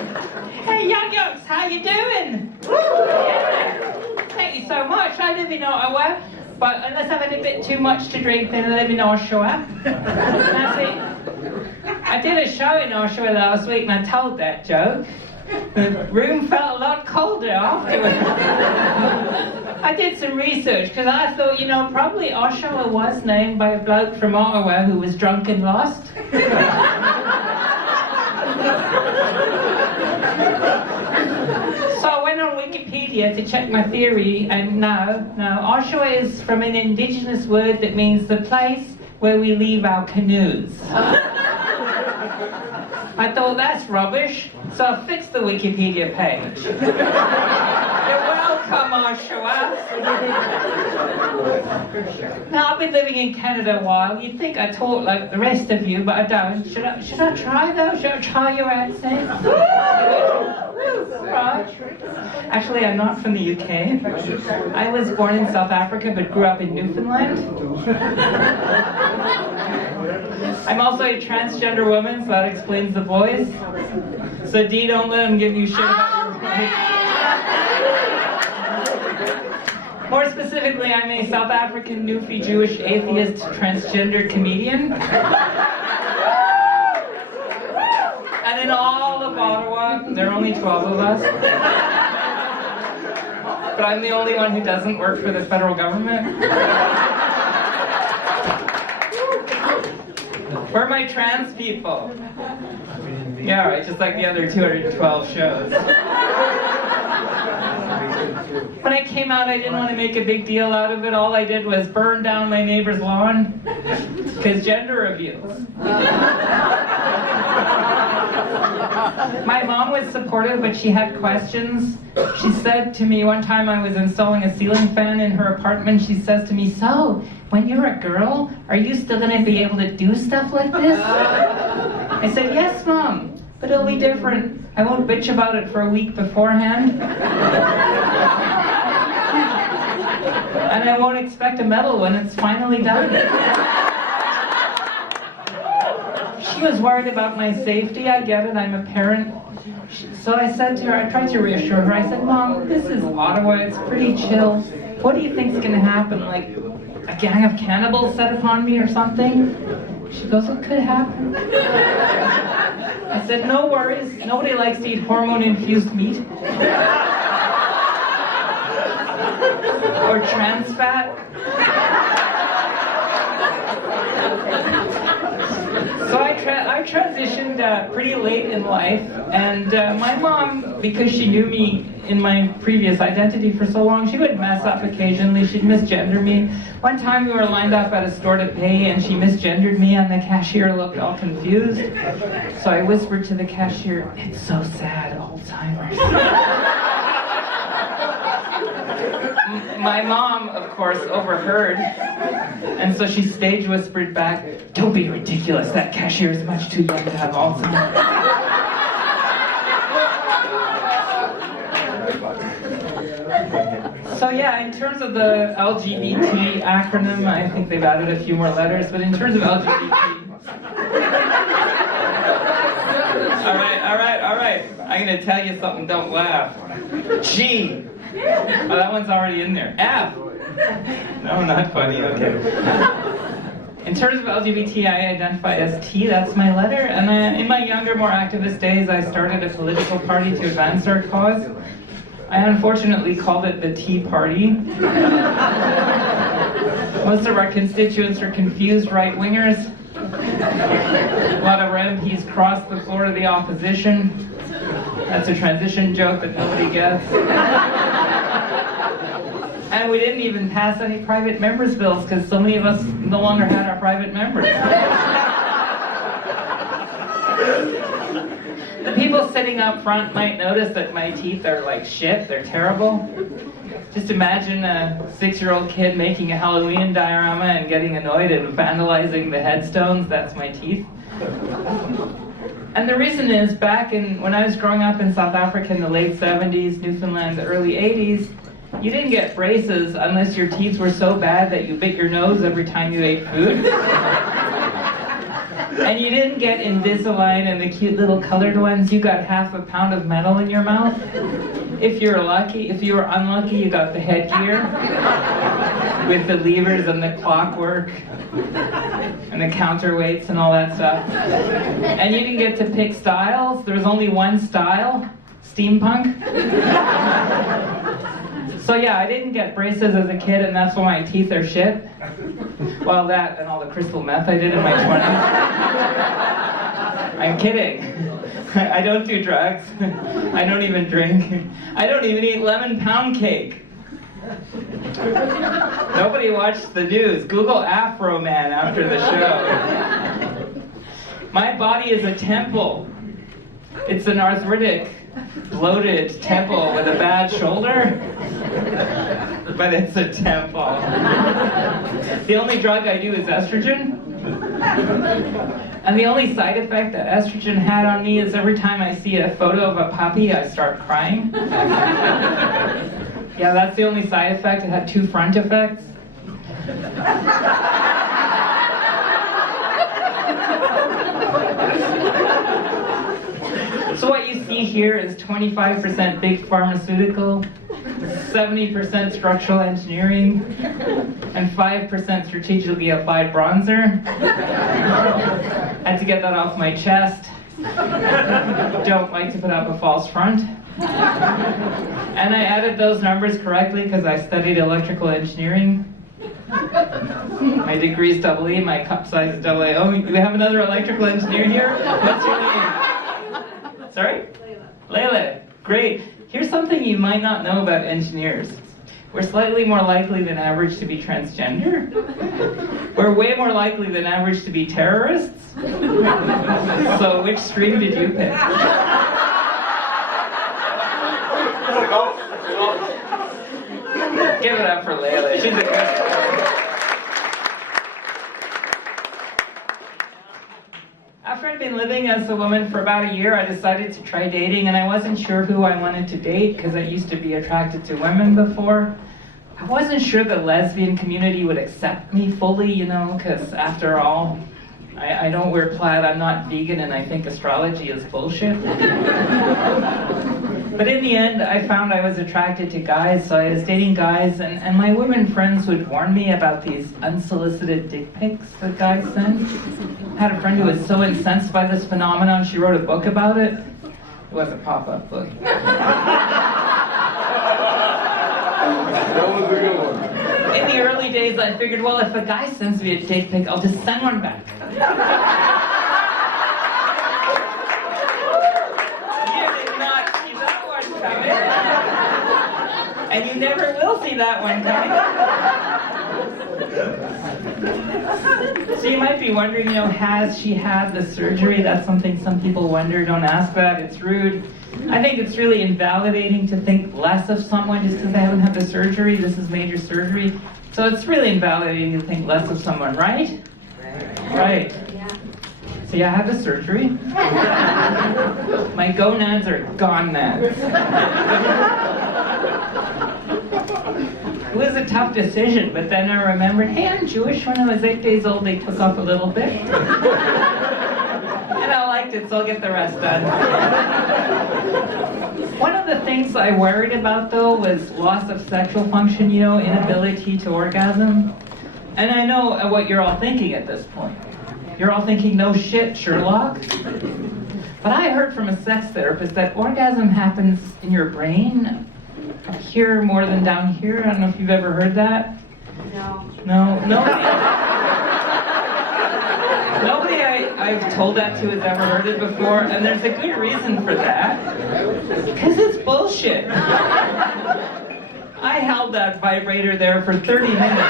Hey, young, how you doing? Yeah. Thank you so much. I live in Ottawa, but unless I've had a bit too much to drink, then I live in Oshawa. That's it. I did a show in Oshawa last week, and I told that joke. The room felt a lot colder afterwards. I did some research, because I thought, probably Oshawa was named by a bloke from Ottawa who was drunk and lost. So I went on Wikipedia to check my theory, and no, Oshawa is from an indigenous word that means the place where we leave our canoes. I thought, that's rubbish, so I fixed the Wikipedia page. You're welcome, Oshawa. Now, I've been living in Canada a while. You'd think I talk like the rest of you, but I don't. Should I try, though? Should I try your accent? Right. Actually, I'm not from the UK. I was born in South Africa, but grew up in Newfoundland. I'm also a transgender woman, so that explains the voice. So D, don't let them give you shit about your voice. More specifically, I'm a South African, Newfie, Jewish, atheist, transgender comedian. And in all of Ottawa, there are only 12 of us. But I'm the only one who doesn't work for the federal government. Where are my trans people? Yeah, right, just like the other 212 shows. When I came out, I didn't want to make a big deal out of it. All I did was burn down my neighbor's lawn. Because gender abuse. My mom was supportive, but she had questions. She said to me one time, I was installing a ceiling fan in her apartment. She says to me, so, when you're a girl, are you still going to be able to do stuff like this? I said, yes, Mom, but it'll be different. I won't bitch about it for a week beforehand. And I won't expect a medal when it's finally done. She was worried about my safety. I get it, I'm a parent. So I said to her, I tried to reassure her, I said, Mom, this is Ottawa, it's pretty chill. What do you think's gonna happen? Like, a gang of cannibals set upon me or something? She goes, what could happen? I said, no worries, nobody likes to eat hormone-infused meat. Or trans fat. So I transitioned pretty late in life, and my mom, because she knew me in my previous identity for so long, she would mess up occasionally. She'd misgender me. One time we were lined up at a store to pay, and she misgendered me, and the cashier looked all confused. So I whispered to the cashier, it's so sad, Alzheimer's. My mom, of course, overheard, and so she stage whispered back, don't be ridiculous, that cashier is much too young to have Alzheimer's. So yeah, in terms of the LGBT acronym, I think they've added a few more letters, but in terms of LGBT... All right, I'm gonna tell you something, don't laugh. G. Oh, that one's already in there. F. No, not funny, okay. In terms of LGBT, I identify as T, that's my letter. And then in my younger, more activist days, I started a political party to advance our cause. I unfortunately called it the Tea Party. Most of our constituents are confused right-wingers. A lot of MPs crossed the floor of the opposition. That's a transition joke that nobody gets. And we didn't even pass any private members' bills because so many of us no longer had our private members. The people sitting up front might notice that my teeth are like shit, they're terrible. Just imagine a 6-year-old kid making a Halloween diorama and getting annoyed and vandalizing the headstones. That's my teeth. And the reason is, when I was growing up in South Africa in the late 70s, Newfoundland, the early 80s, you didn't get braces unless your teeth were so bad that you bit your nose every time you ate food. And you didn't get Invisalign and the cute little colored ones. You got half a pound of metal in your mouth. If you were lucky, if you were unlucky, you got the headgear with the levers and the clockwork and the counterweights and all that stuff. And you didn't get to pick styles. There was only one style, steampunk. So yeah, I didn't get braces as a kid, and that's why my teeth are shit. Well, that and all the crystal meth I did in my 20s. I'm kidding. I don't do drugs. I don't even drink. I don't even eat lemon pound cake. Nobody watched the news. Google Afro Man after the show. My body is a temple. It's an arthritic, bloated temple with a bad shoulder. But it's a temple. The only drug I do is estrogen. And the only side effect that estrogen had on me is every time I see a photo of a puppy, I start crying. Yeah, that's the only side effect. It had two front effects. So what you see here is 25% big pharmaceutical, 70% structural engineering, and 5% strategically applied bronzer. Had to get that off my chest. Don't like to put up a false front. And I added those numbers correctly because I studied electrical engineering. My degree's EE, my cup size is AA. Oh, you have another electrical engineer here? What's your name? Sorry? Layla. Great. Here's something you might not know about engineers. We're slightly more likely than average to be transgender. We're way more likely than average to be terrorists. So which stream did you pick? Give it up for Layla. She's a good story. After I'd been living as a woman for about a year, I decided to try dating, and I wasn't sure who I wanted to date because I used to be attracted to women before. I wasn't sure the lesbian community would accept me fully, you know, because after all, I don't wear plaid, I'm not vegan, and I think astrology is bullshit. But in the end, I found I was attracted to guys, so I was dating guys, and my women friends would warn me about these unsolicited dick pics that guys send. I had a friend who was so incensed by this phenomenon, she wrote a book about it. It was a pop-up book. That was a good one. In the early days, I figured, well, if a guy sends me a dick pic, I'll just send one back. You did not see that one coming. And you never will see that one coming. So you might be wondering, you know, has she had the surgery? That's something some people wonder. Don't ask that. It's rude. I think it's really invalidating to think less of someone just because they haven't had the surgery. This is major surgery. So it's really invalidating to think less of someone, right? Right. So yeah, I had the surgery. My gonads are gone-nads. It was a tough decision, but then I remembered, hey, I'm Jewish. When I was 8 days old, they took off a little bit. And I liked it, so I'll get the rest done. One of the things I worried about, though, was loss of sexual function, you know, inability to orgasm. And I know what you're all thinking at this point. You're all thinking, no shit, Sherlock. But I heard from a sex therapist that orgasm happens in your brain, up here more than down here. I don't know if you've ever heard that. No. No? Nobody I've told that to has ever heard it before, and there's a good reason for that. Because it's bullshit. I held that vibrator there for 30 minutes.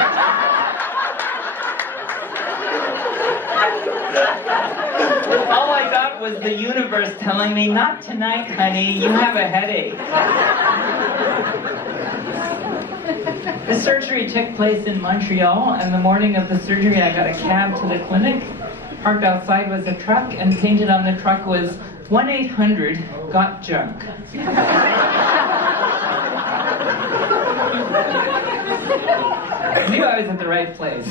All I got was the universe telling me, not tonight, honey, you have a headache. The surgery took place in Montreal, and the morning of the surgery I got a cab to the clinic. Parked outside was a truck, and painted on the truck was 1-800-GOT-JUNK. I knew I was at the right place.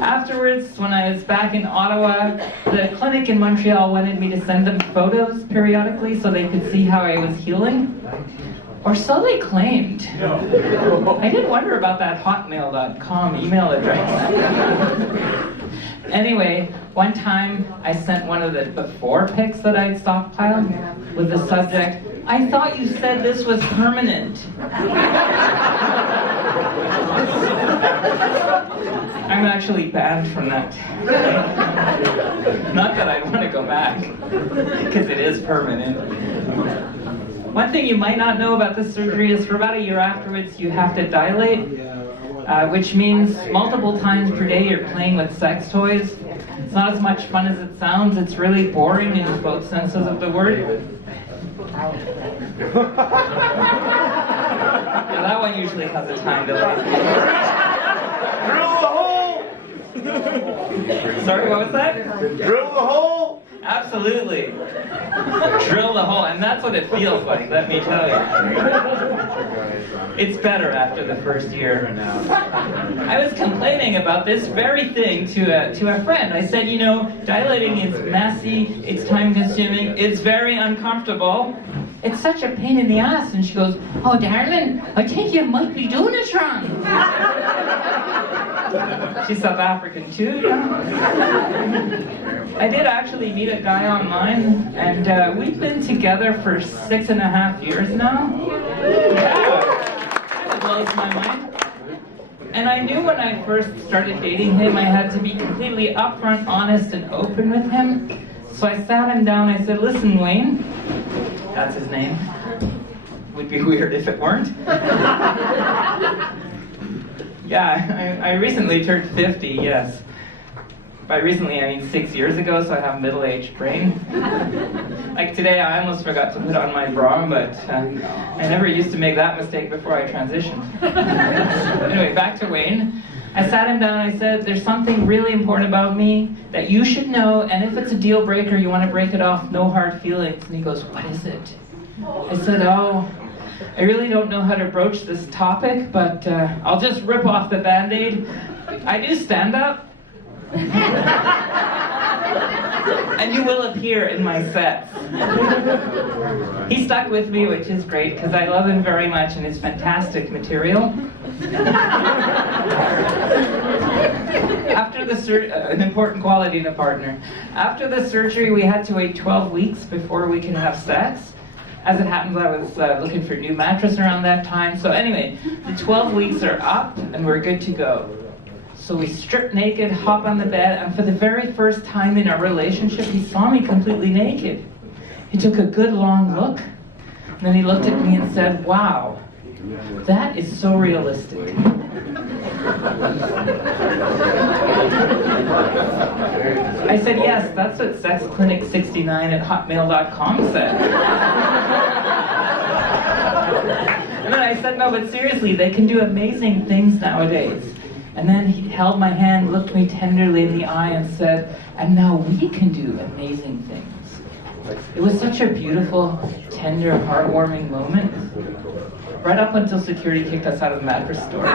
Afterwards, when I was back in Ottawa, the clinic in Montreal wanted me to send them photos periodically so they could see how I was healing. Or so they claimed. I did wonder about that hotmail.com email address. Anyway, one time I sent one of the before pics that I'd stockpiled with the subject, "I thought you said this was permanent." I'm actually banned from that. Not that I want to go back, because it is permanent. One thing you might not know about this surgery is for about a year afterwards you have to dilate, which means multiple times per day you're playing with sex toys. It's not as much fun as it sounds. It's really boring in both senses of the word. Yeah, that one usually has a time delay. Drill the hole! Sorry, what was that? Drill the hole! Absolutely. Drill the hole, and that's what it feels like, let me tell you. It's better after the first year. I was complaining about this very thing to a friend. I said, you know, dilating is messy, it's time-consuming, it's very uncomfortable. It's such a pain in the ass. And she goes, "Oh, darling, I think you might be doing it wrong." She's South African too, you know? I did actually meet a guy online, and we've been together for 6.5 years now. Yeah, that blows my mind. And I knew when I first started dating him, I had to be completely upfront, honest, and open with him. So I sat him down, I said, "Listen, Wayne," that's his name. Would be weird if it weren't. Yeah, I recently turned 50, yes. By recently, I mean 6 years ago, so I have a middle-aged brain. Like today, I almost forgot to put on my bra, but I never used to make that mistake before I transitioned. Anyway, back to Wayne. I sat him down and I said, "There's something really important about me that you should know, and if it's a deal breaker, you want to break it off, no hard feelings." And he goes, "What is it?" I said, "Oh, I really don't know how to broach this topic, but I'll just rip off the Band-Aid. I do stand-up. And you will appear in my sets." He stuck with me, which is great, because I love him very much and his fantastic material. After the an important quality in a partner. After the surgery, we had to wait 12 weeks before we can have sex. As it happens, I was looking for a new mattress around that time. So anyway, the 12 weeks are up, and we're good to go. So we strip naked, hop on the bed, and for the very first time in our relationship, he saw me completely naked. He took a good long look, and then he looked at me and said, "Wow, that is so realistic." I said, "Yes, that's what sexclinic69@hotmail.com said." And then I said, "No, but seriously, they can do amazing things nowadays." And then he held my hand, looked me tenderly in the eye and said, "And now we can do amazing things." It was such a beautiful, tender, heartwarming moment. Right up until security kicked us out of the mattress store.